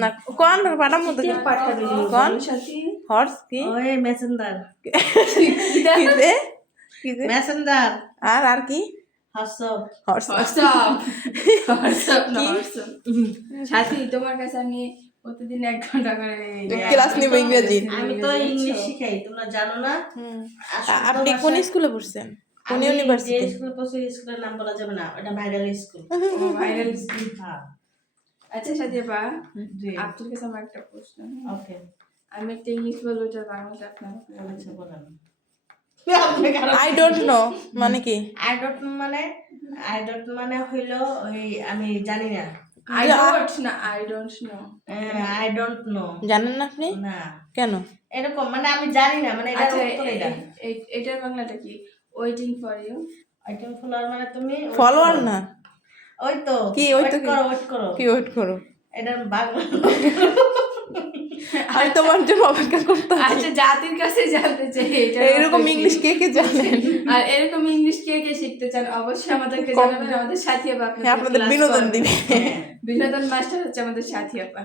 না কোন পাঠাম কোন? হর্স কি? ওই মেসেঞ্জার মেসেঞ্জার আর আর কি? তোমার কাছে আমি প্রতিদিন এক ঘণ্টা করে ক্লাস নিব ইংরেজি। আমি তো ইংলিশ শিখাই তোমরা জানো না? আপনি কোন স্কুলে পড়ছেন? কোন ইউনিভার্সিটি স্কুলে পড়ছি স্কুলের নাম বলা যাবে না এটা ভাইরাল স্কুল ভাইরাল স্কুল হ্যাঁ। আচ্ছা সাথী বা। আপনার কাছে আমার একটা প্রশ্ন। ওকে। আমি একটা ইংলিশ বলব ওটা বাংলা আপনার আচ্ছা বলেন। আই ডোন্ট নো মানে কি? আই ডট মানে আই ডট মানে হইল ওই আমি জানি না। I don't know I don't know I don't know জানেন না আপনি? না। কেন? এরকম মানে আমি জানি না মানে এটা আচ্ছা উত্তর এটা। এ- এ- এটার বাংলাটা কি? Waiting for you item follower মানে তুমি ফলোয়ার না? ওই তো কি, ওই তো করো ওয়েট করো। কি ওয়েট করো? এটা বাংলা। আমি তোমার জন্য অপেক্ষা করতে আচ্ছা জাতির কাছে জানতে চাই এটা এরকম ইংলিশ কে? কে জানেন? আর এরকম ইংলিশ কে কে শিখতে চান অবশ্যই আমাদেরকে জানাবেন আমাদের সাথী আপা হ্যাঁ, আপনাদের বিনোদন দিবে। বিনোদন মাস্টার হচ্ছে আমাদের সাথী আপা।